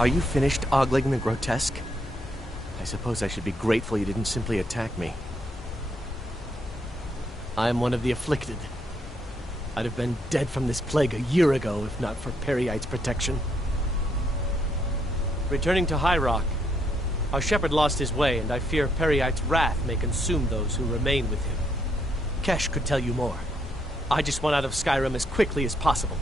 Are you finished ogling the grotesque? I suppose I should be grateful you didn't simply attack me. I am one of the afflicted. I'd have been dead from this plague a year ago if not for Peryite's protection. Returning to High Rock, our shepherd lost his way, and I fear Peryite's wrath may consume those who remain with him. Kesh could tell you more. I just want out of Skyrim as quickly as possible.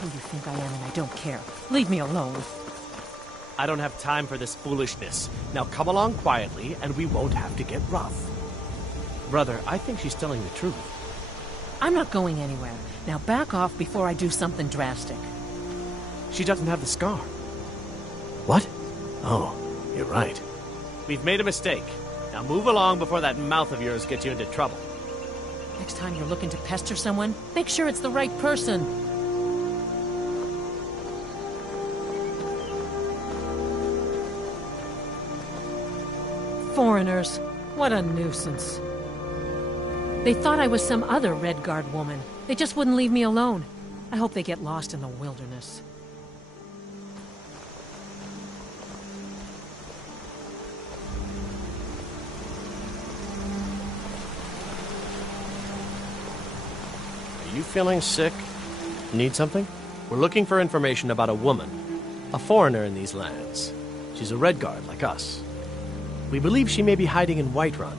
who you think I am and I don't care. Leave me alone. I don't have time for this foolishness. Now come along quietly, and we won't have to get rough. Brother, I think she's telling the truth. I'm not going anywhere. Now back off before I do something drastic. She doesn't have the scar. What? Oh, you're right. We've made a mistake. Now move along before that mouth of yours gets you into trouble. Next time you're looking to pester someone, make sure it's the right person. Foreigners. What a nuisance. They thought I was some other Red Guard woman. They just wouldn't leave me alone. I hope they get lost in the wilderness. Are you feeling sick? Need something? We're looking for information about a woman, a foreigner in these lands. She's a Red Guard like us. We believe she may be hiding in Whiterun,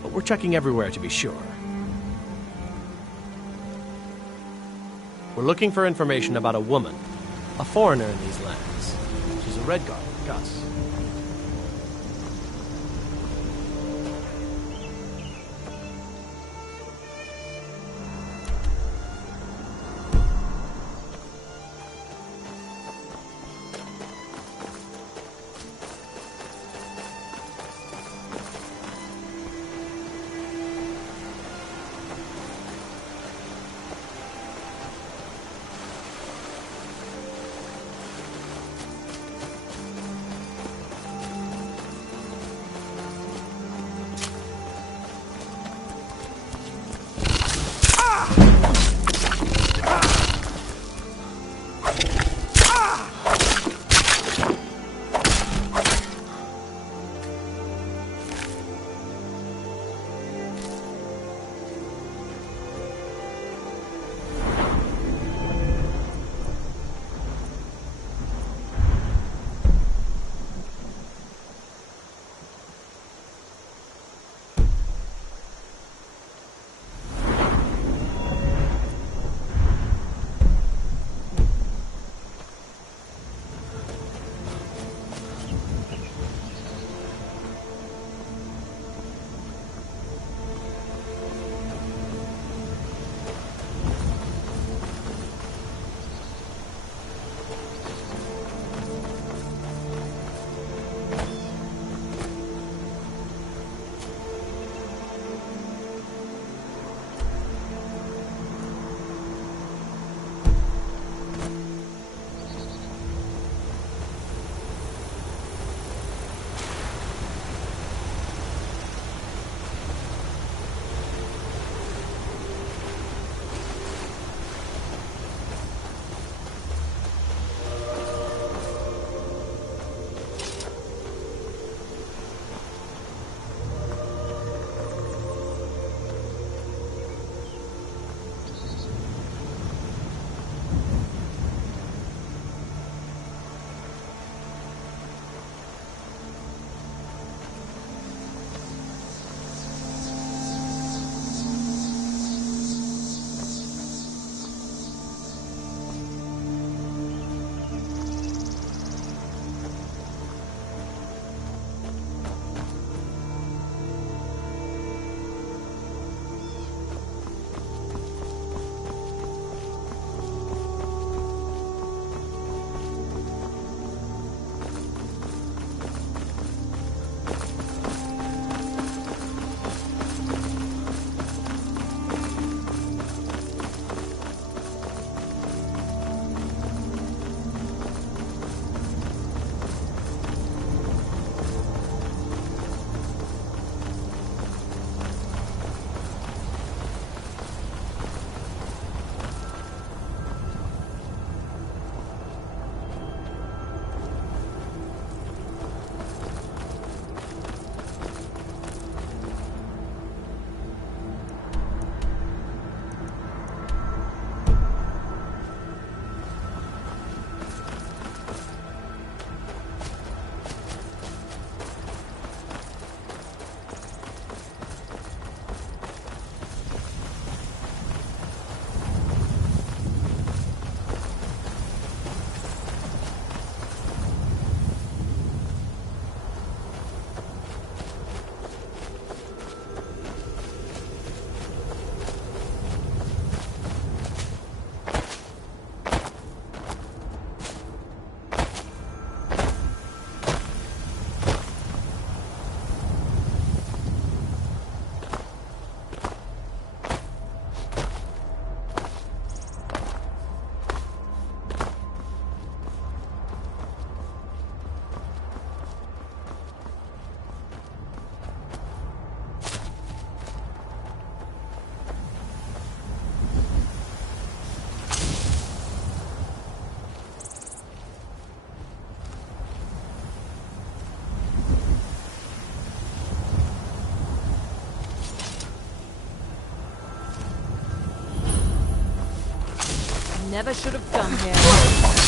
but we're checking everywhere to be sure. We're looking for information about a woman, a foreigner in these lands. She's a Red Guard like us. never should have come here.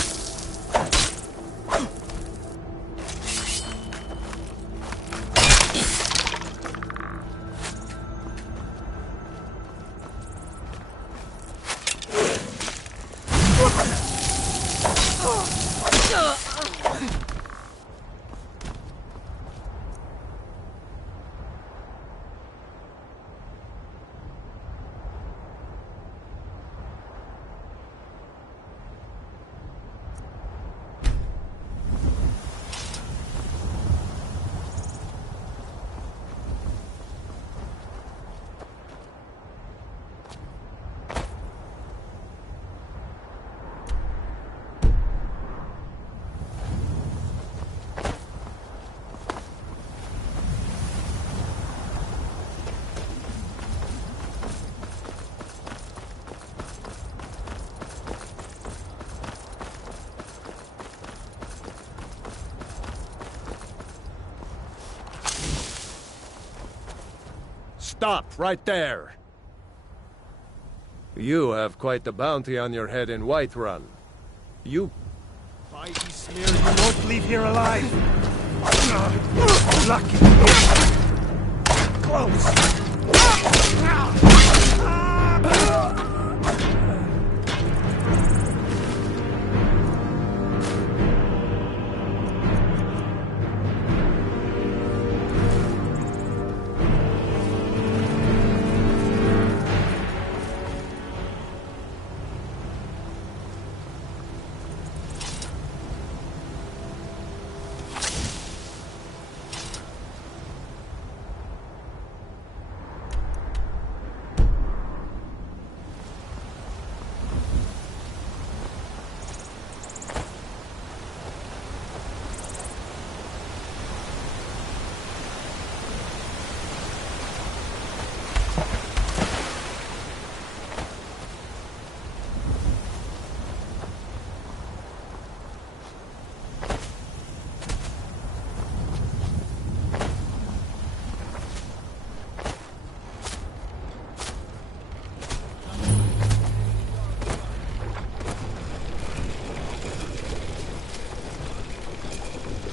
Stop, right there! You have quite the bounty on your head in Whiterun. You... By Ismir, you won't leave here alive! Lucky! Close!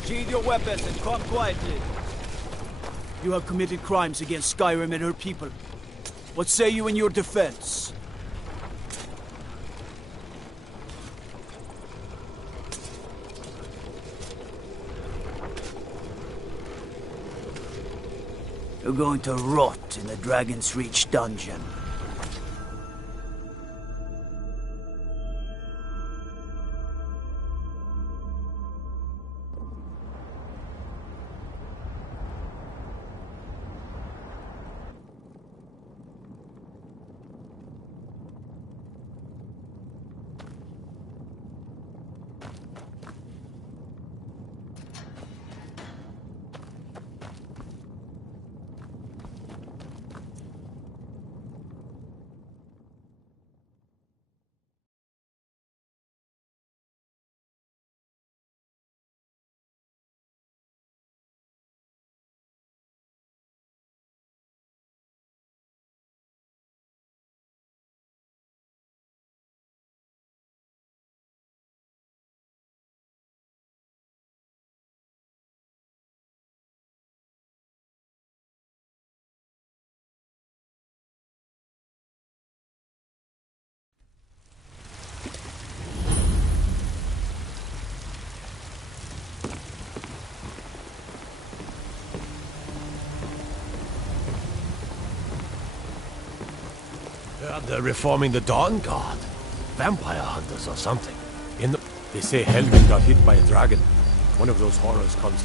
Sheathe your weapons and come quietly. You have committed crimes against Skyrim and her people. What say you in your defense? You're going to rot in the Dragon's Reach dungeon. They're reforming the Dawn Guard. Vampire hunters or something. They say Helgen got hit by a dragon. One of those horrors comes...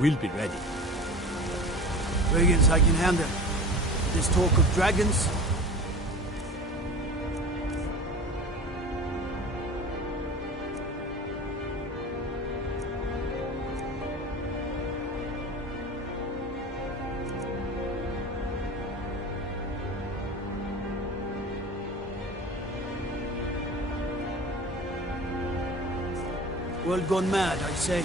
We'll be ready. Brigands I can handle. This talk of dragons? World gone mad, I say.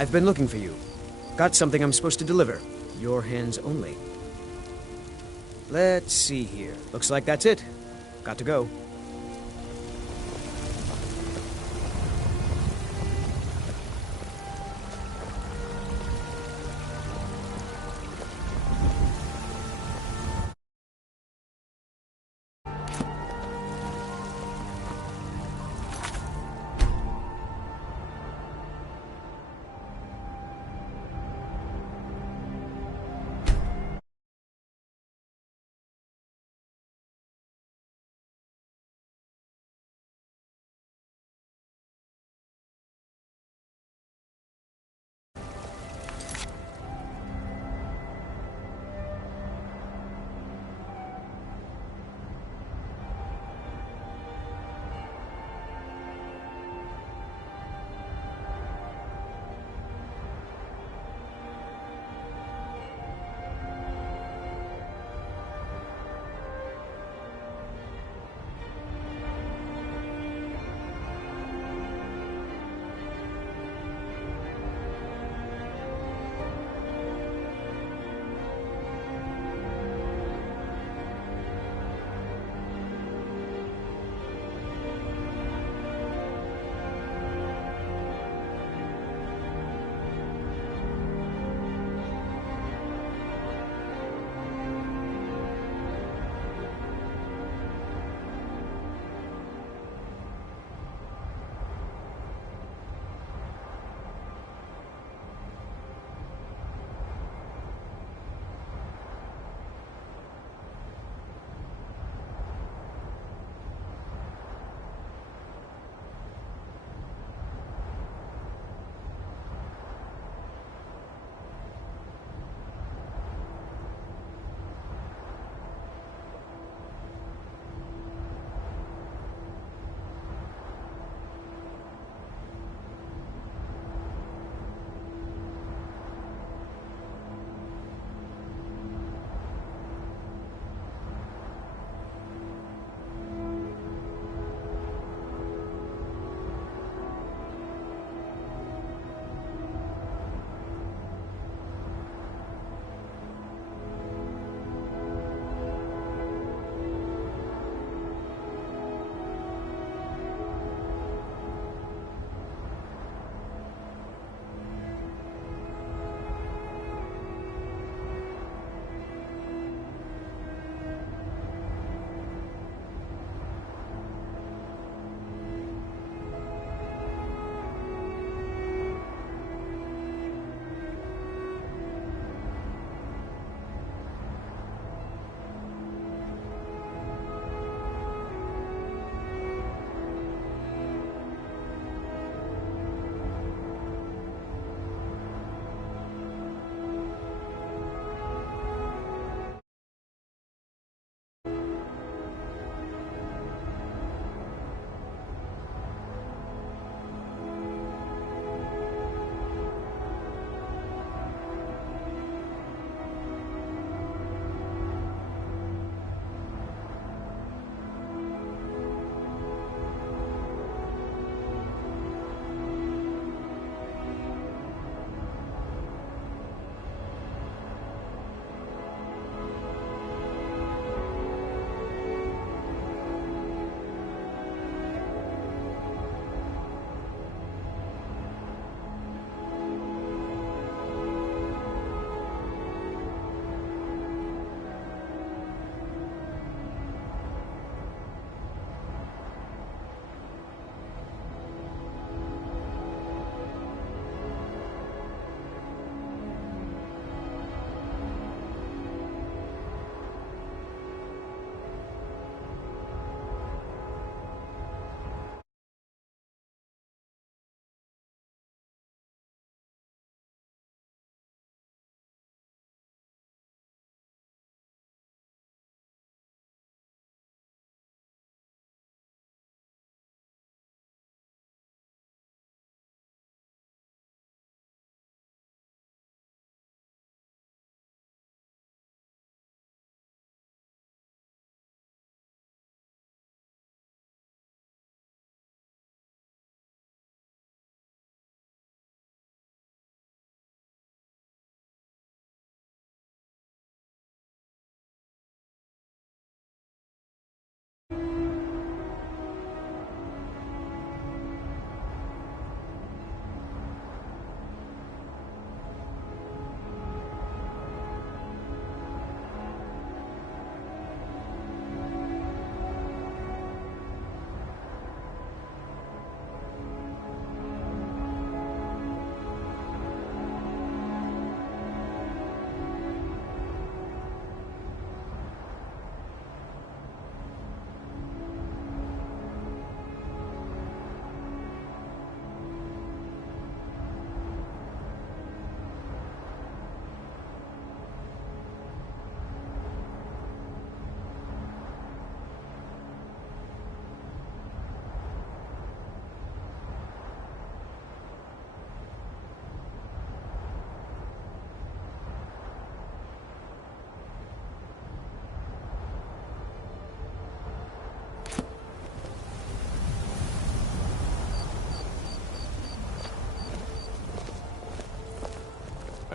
I've been looking for you. Got something I'm supposed to deliver. Your hands only. Let's see here. Looks like that's it. Got to go.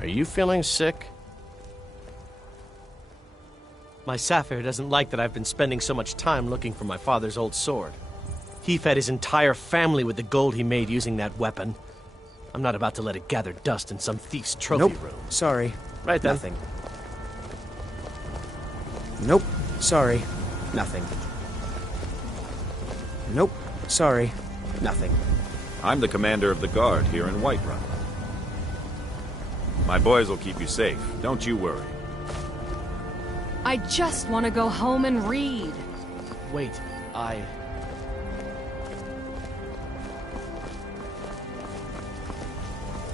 Are you feeling sick? My Sapphire doesn't like that I've been spending so much time looking for my father's old sword. He fed his entire family with the gold he made using that weapon. I'm not about to let it gather dust in some thief's trophy room. Sorry. Right then. Nothing. Nope. Sorry. Nothing. Nope. Sorry. Nothing. I'm the commander of the guard here in Whiterun. My boys will keep you safe. Don't you worry. I just want to go home and read. Wait,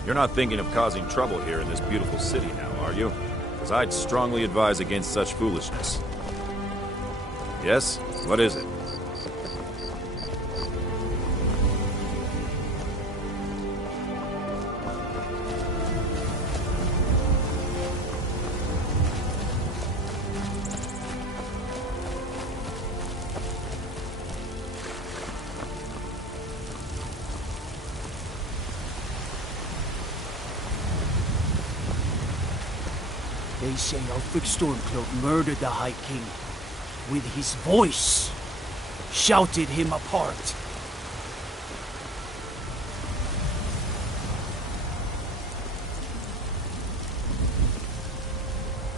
You're not thinking of causing trouble here in this beautiful city now, are you? Because I'd strongly advise against such foolishness. Yes? What is it? They say Ulfric Stormcloak murdered the High King. With his voice. Shouted him apart.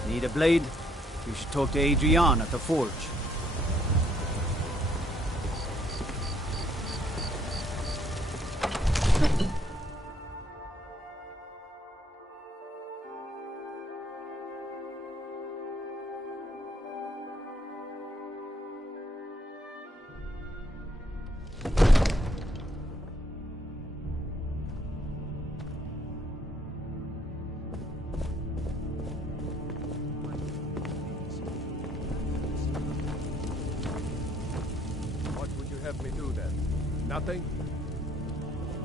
Need a blade? You should talk to Adrian at the forge. What would you have me do then? Nothing?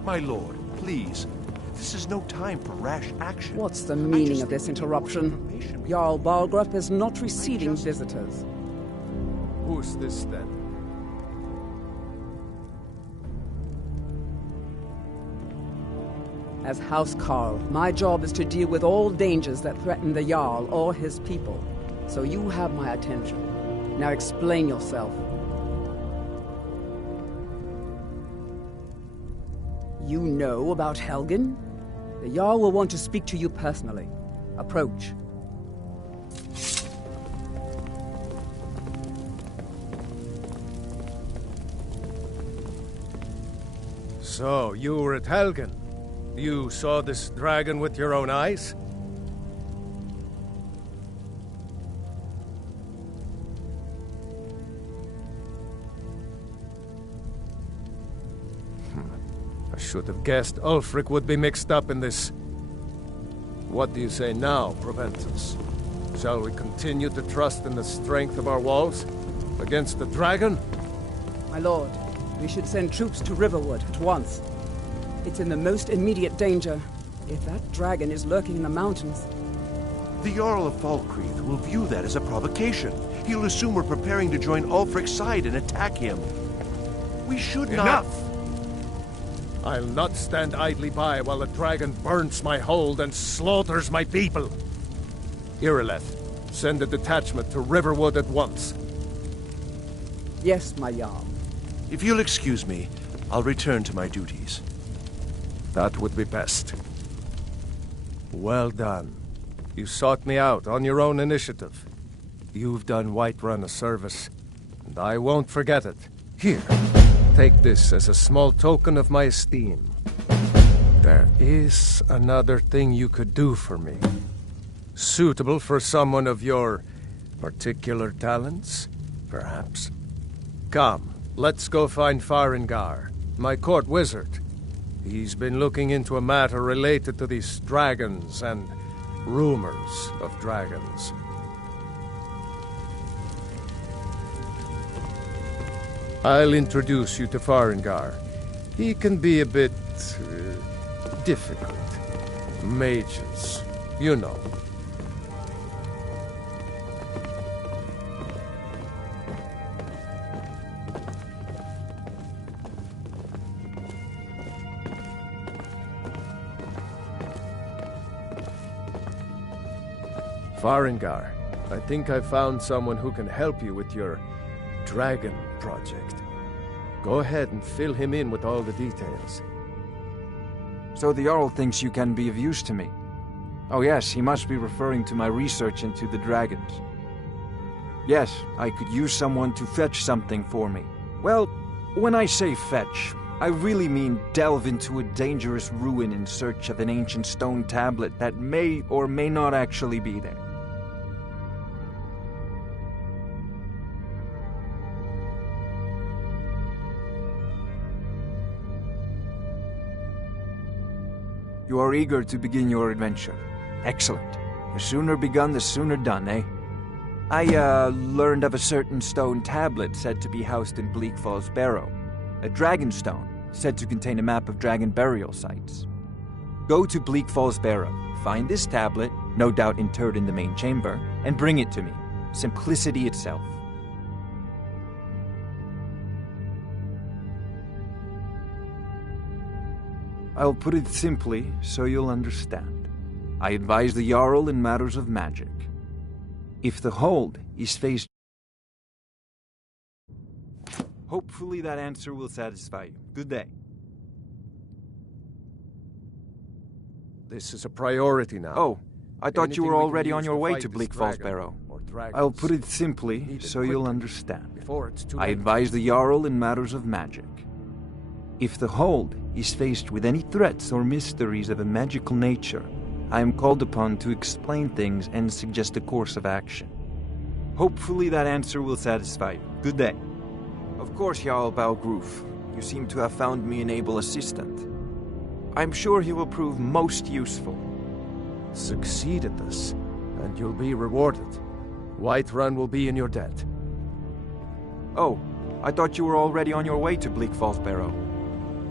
My lord, please. This is no time for rash action. What's the meaning of this interruption? Jarl Balgrup is not receiving visitors. Who's this then? As House Carl, my job is to deal with all dangers that threaten the Jarl or his people. So you have my attention. Now explain yourself. You know about Helgen? The Jarl will want to speak to you personally. Approach. So, you were at Helgen? You saw this dragon with your own eyes? I should have guessed Ulfric would be mixed up in this. What do you say now, Proventus? Shall we continue to trust in the strength of our walls? Against the dragon? My lord, we should send troops to Riverwood at once. It's in the most immediate danger. If that dragon is lurking in the mountains... The Jarl of Falkreath will view that as a provocation. He'll assume we're preparing to join Ulfric's side and attack him. We should not... Enough! I'll not stand idly by while the dragon burns my hold and slaughters my people. Irileth, send a detachment to Riverwood at once. Yes, my Jarl. If you'll excuse me, I'll return to my duties. That would be best. Well done. You sought me out on your own initiative. You've done Whiterun a service, and I won't forget it. Here, take this as a small token of my esteem. There is another thing you could do for me. Suitable for someone of your particular talents, perhaps. Come, let's go find Farengar, my court wizard. He's been looking into a matter related to these dragons and rumors of dragons. I'll introduce you to Farengar. He can be a bit... difficult. Mages, you know. Farengar, I think I found someone who can help you with your dragon project. Go ahead and fill him in with all the details. So the Jarl thinks you can be of use to me. Oh yes, he must be referring to my research into the dragons. Yes, I could use someone to fetch something for me. Well, when I say fetch, I really mean delve into a dangerous ruin in search of an ancient stone tablet that may or may not actually be there. You are eager to begin your adventure. Excellent. The sooner begun, the sooner done, eh? I, learned of a certain stone tablet said to be housed in Bleak Falls Barrow. A dragon stone, said to contain a map of dragon burial sites. Go to Bleak Falls Barrow, find this tablet, no doubt interred in the main chamber, and bring it to me. Simplicity itself. I'll put it simply so you'll understand. I advise the Jarl in matters of magic. If the hold is faced... Hopefully that answer will satisfy you. Good day. This is a priority now. Oh, I thought you were Anything we already can on use your to way fight to this Bleak Falls dragon Barrow. or dragons I'll put it simply need it so you'll quickly, understand. before it's too I late. advise the Jarl in matters of magic. If the hold is faced with any threats or mysteries of a magical nature, I am called upon to explain things and suggest a course of action. Hopefully that answer will satisfy you. Good day. Of course, Jarl Balgroof. You seem to have found me an able assistant. I'm sure he will prove most useful. Succeed at this, and you'll be rewarded. Whiterun will be in your debt. Oh, I thought you were already on your way to Bleak Falls Barrow.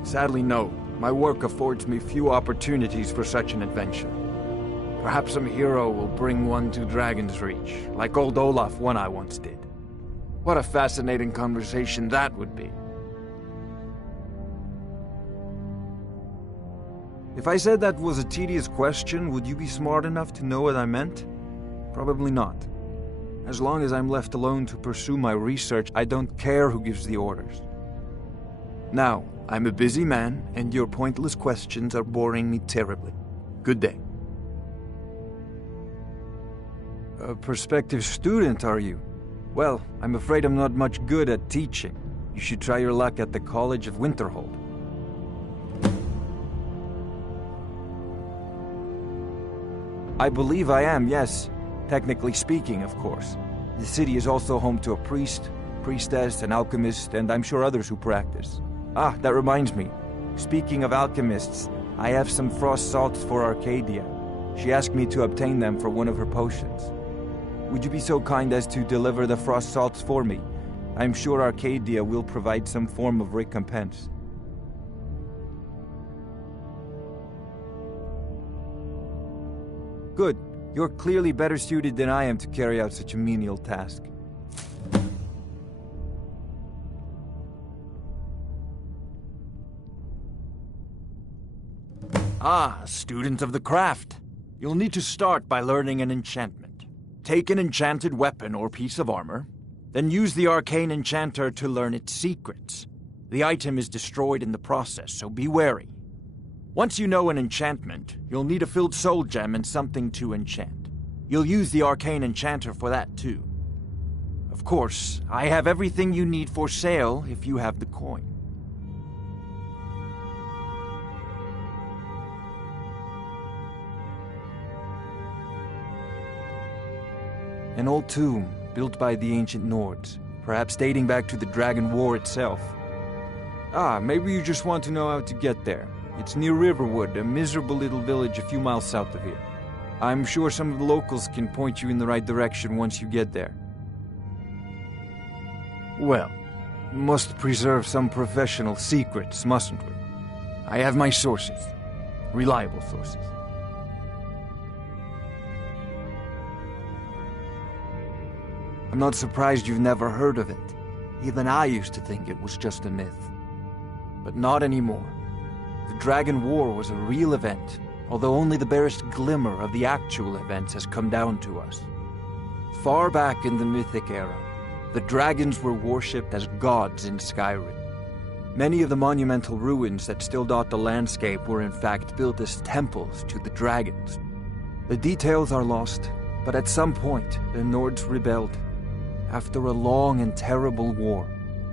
Sadly, no. My work affords me few opportunities for such an adventure. Perhaps some hero will bring one to Dragon's Reach, like old Olaf one I once did. What a fascinating conversation that would be. If I said that was a tedious question, would you be smart enough to know what I meant? Probably not. As long as I'm left alone to pursue my research, I don't care who gives the orders. Now, I'm a busy man, and your pointless questions are boring me terribly. Good day. A prospective student, are you? Well, I'm afraid I'm not much good at teaching. You should try your luck at the College of Winterhold. I believe I am, yes. Technically speaking, of course. The city is also home to a priest, priestess, an alchemist, and I'm sure others who practice. Ah, that reminds me. Speaking of alchemists, I have some frost salts for Arcadia. She asked me to obtain them for one of her potions. Would you be so kind as to deliver the frost salts for me? I'm sure Arcadia will provide some form of recompense. Good. You're clearly better suited than I am to carry out such a menial task. Ah, student of the craft. You'll need to start by learning an enchantment. Take an enchanted weapon or piece of armor, then use the arcane enchanter to learn its secrets. The item is destroyed in the process, so be wary. Once you know an enchantment, you'll need a filled soul gem and something to enchant. You'll use the arcane enchanter for that too. Of course, I have everything you need for sale if you have the coin. An old tomb, built by the ancient Nords, perhaps dating back to the Dragon War itself. Ah, maybe you just want to know how to get there. It's near Riverwood, a miserable little village a few miles south of here. I'm sure some of the locals can point you in the right direction once you get there. Well, must preserve some professional secrets, mustn't we? I have my sources. Reliable sources. I'm not surprised you've never heard of it. Even I used to think it was just a myth. But not anymore. The Dragon War was a real event, although only the barest glimmer of the actual events has come down to us. Far back in the mythic era, the dragons were worshipped as gods in Skyrim. Many of the monumental ruins that still dot the landscape were in fact built as temples to the dragons. The details are lost, but at some point, the Nords rebelled. After a long and terrible war,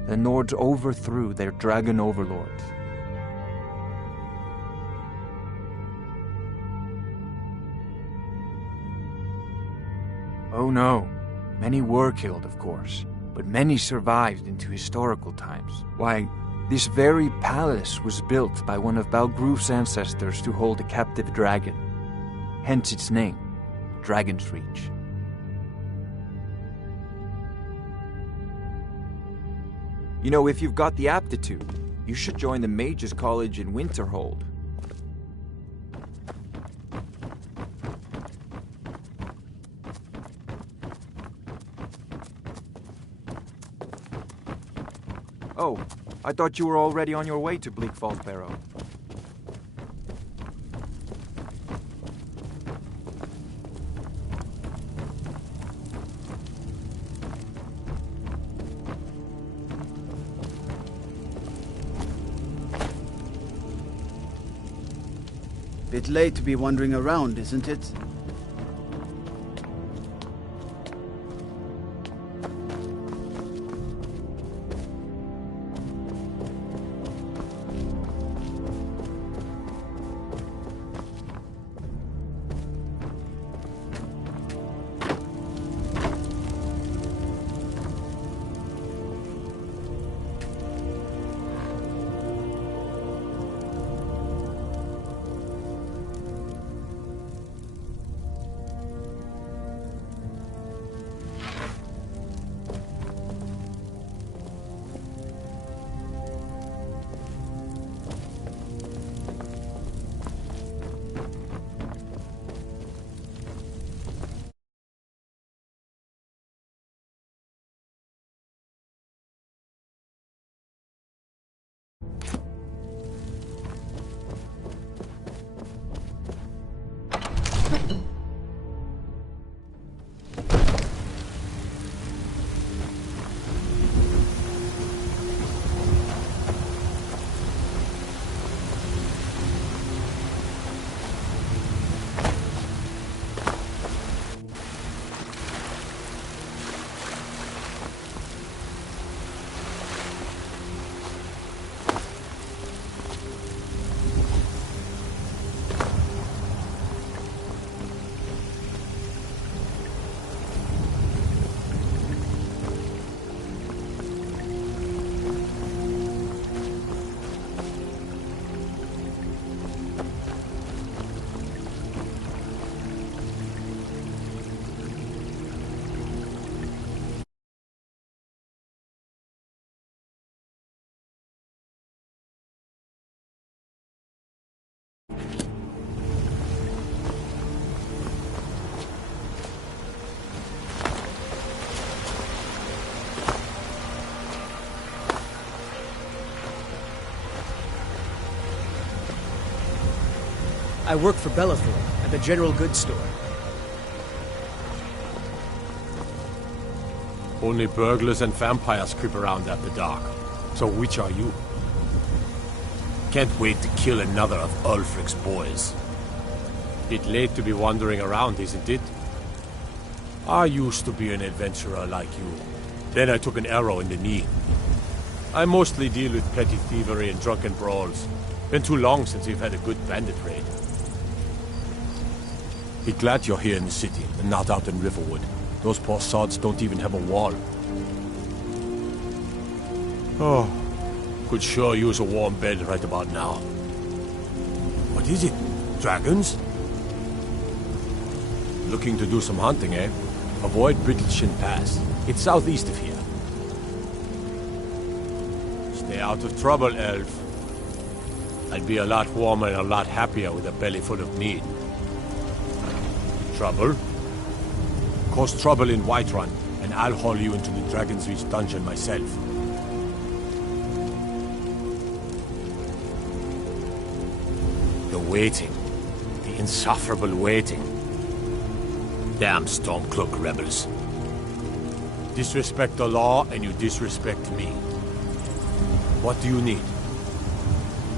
the Nords overthrew their dragon overlords. Oh no, many were killed, of course, but many survived into historical times. Why, this very palace was built by one of Balgruf's ancestors to hold a captive dragon. Hence its name, Dragon's Reach. You know, if you've got the aptitude, you should join the Mages College in Winterhold. Oh, I thought you were already on your way to Bleak Falls Barrow. Bit late to be wandering around, isn't it? I work for Bellathor at the general goods store. Only burglars and vampires creep around after dark. So which are you? Can't wait to kill another of Ulfric's boys. Bit late to be wandering around, isn't it? I used to be an adventurer like you. Then I took an arrow in the knee. I mostly deal with petty thievery and drunken brawls. Been too long since we've had a good bandit raid. Be glad you're here in the city and not out in Riverwood. Those poor sods don't even have a wall. Oh, could sure use a warm bed right about now. What is it? Dragons? Looking to do some hunting, eh? Avoid Brittleshin Pass. It's southeast of here. Stay out of trouble, elf. I'd be a lot warmer and a lot happier with a belly full of meat. Trouble? Cause trouble in Whiterun, and I'll haul you into the Dragon's Reach dungeon myself. The waiting. The The insufferable waiting. Damn Stormcloak rebels. Disrespect the law and you disrespect me. What do you need?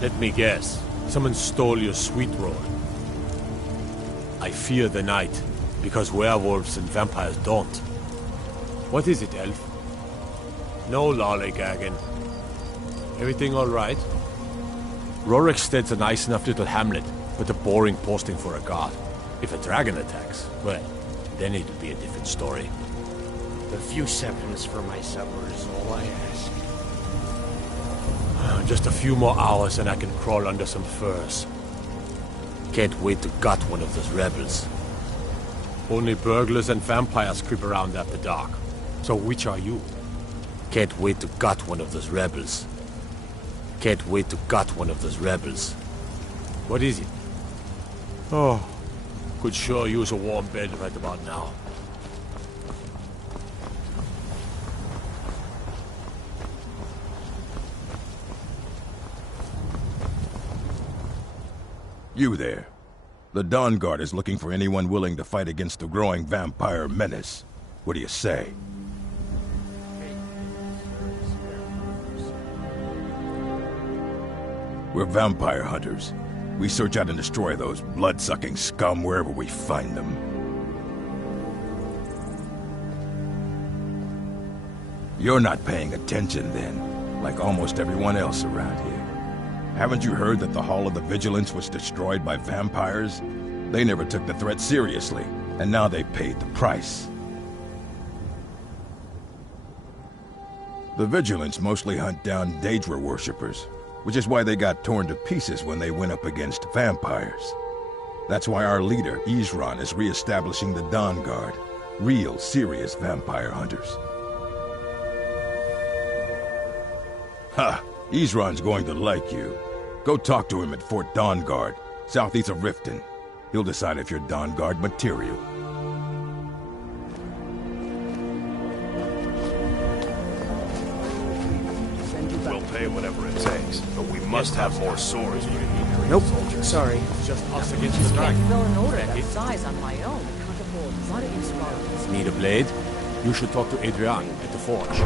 Let me guess. Someone stole your sweet roll. I fear the night, because werewolves and vampires don't. What is it, elf? No lollygagging. Everything all right? Rorikstead's a nice enough little hamlet, but a boring posting for a god. If a dragon attacks, well, then it'll be a different story. A few seconds for my supper is all I ask. Just a few more hours and I can crawl under some furs. Can't wait to gut one of those rebels. Only burglars and vampires creep around after dark. So which are you? Can't wait to gut one of those rebels. Can't wait to gut one of those rebels. What is it? Oh, could sure use a warm bed right about now. You there. The Dawn Guard is looking for anyone willing to fight against the growing vampire menace. What do you say? We're vampire hunters. We search out and destroy those blood-sucking scum wherever we find them. You're not paying attention then, like almost everyone else around here. Haven't you heard that the Hall of the Vigilance was destroyed by vampires? They never took the threat seriously, and now they paid the price. The Vigilance mostly hunt down Daedra worshippers, which is why they got torn to pieces when they went up against vampires. That's why our leader, Isran, is re-establishing the Dawn Guard. Real, serious vampire hunters. Ha! Isran's going to like you. Go talk to him at Fort Dawn Guard, southeast of Riften. He'll decide if you're Dawn Guard material. We'll pay whatever it takes, but we must have more swords. Nope, sorry. Just us against the dragon. Can't fill an order that size on my own. I can't afford what it is for. Need a blade? You should talk to Adrian at the forge.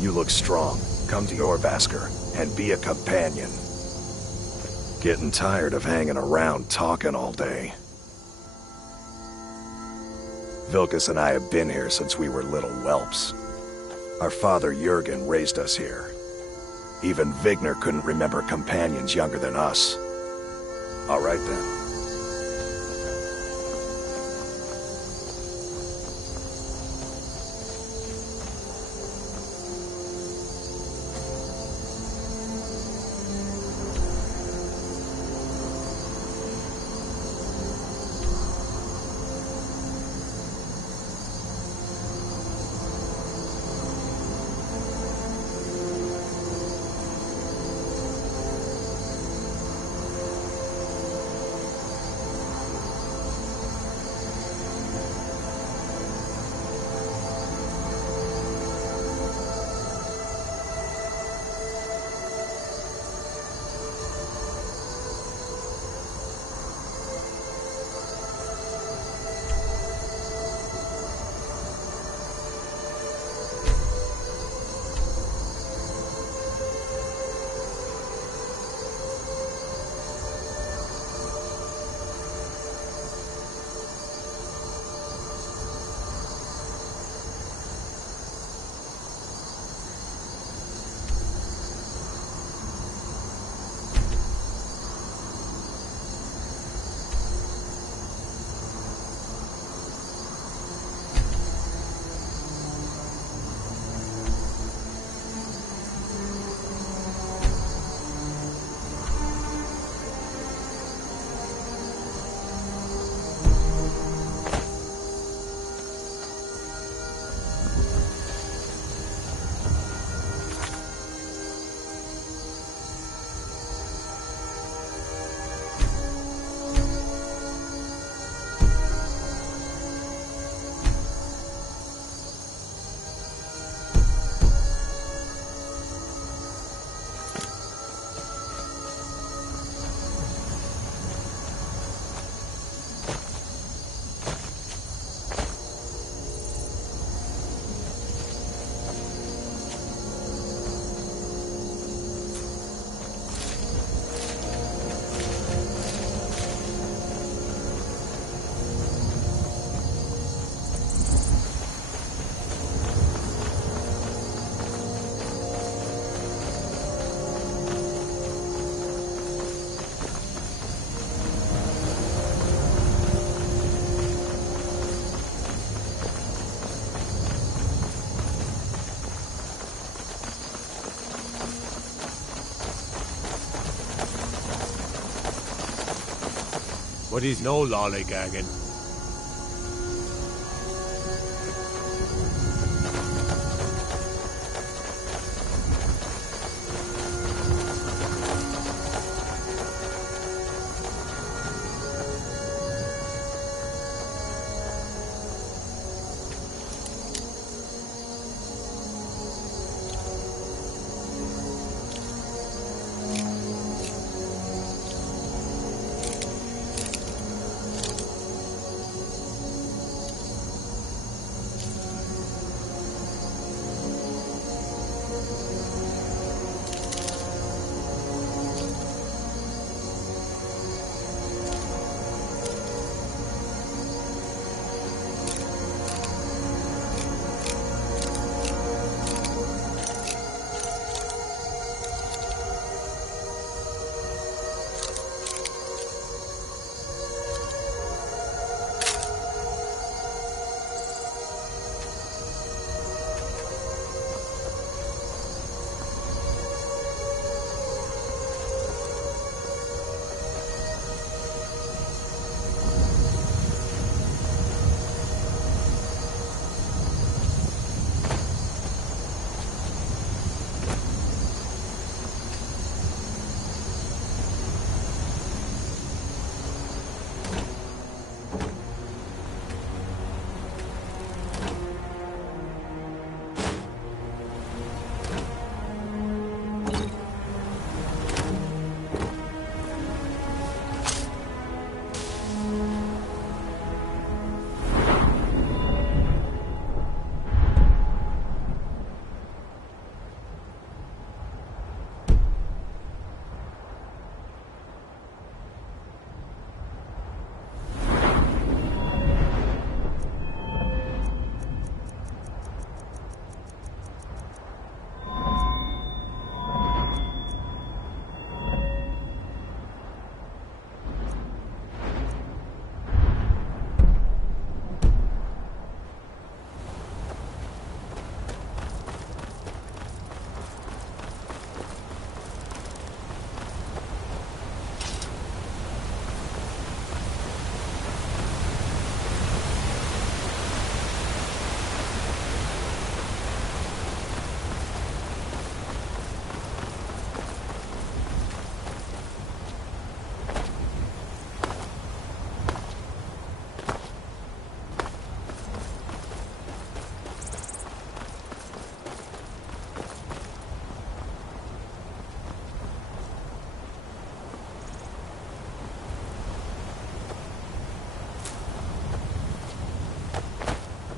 You look strong. Come to your Vasker and be a companion. Getting tired of hanging around talking all day. Vilkas and I have been here since we were little whelps. Our father Jurgen raised us here. Even Vigner couldn't remember companions younger than us. All right then. but he's no lollygagging.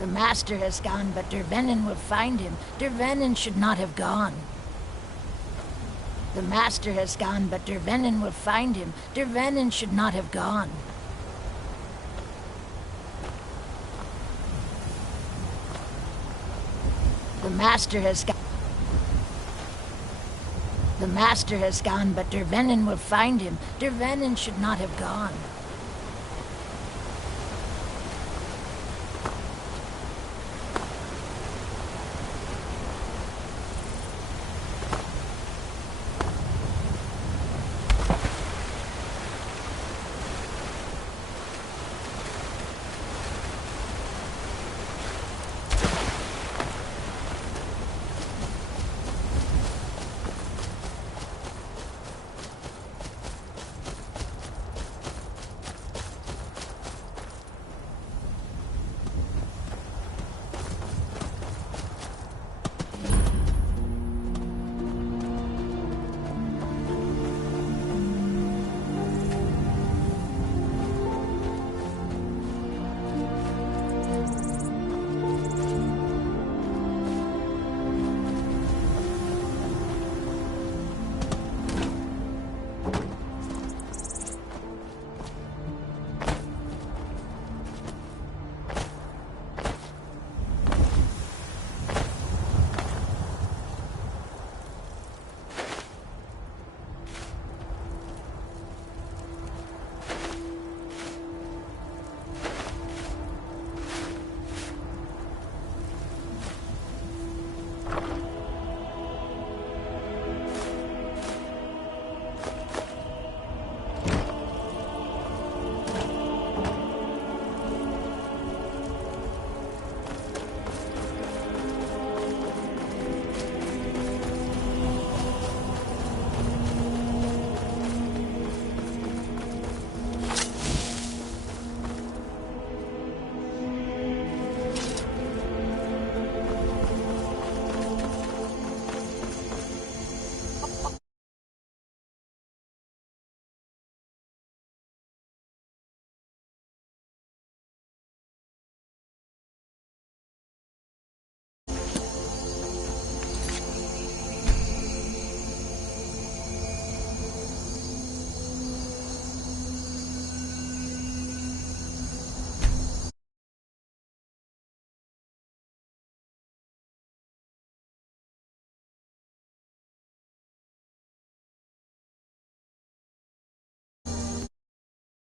The Master has gone, but Dervenin will find him. Dervenin should not have gone. The Master has gone, but Dervenin will find him. Dervenin should not have gone. The Master has gone. The Master has gone, but Dervenin will find him. Dervenin should not have gone.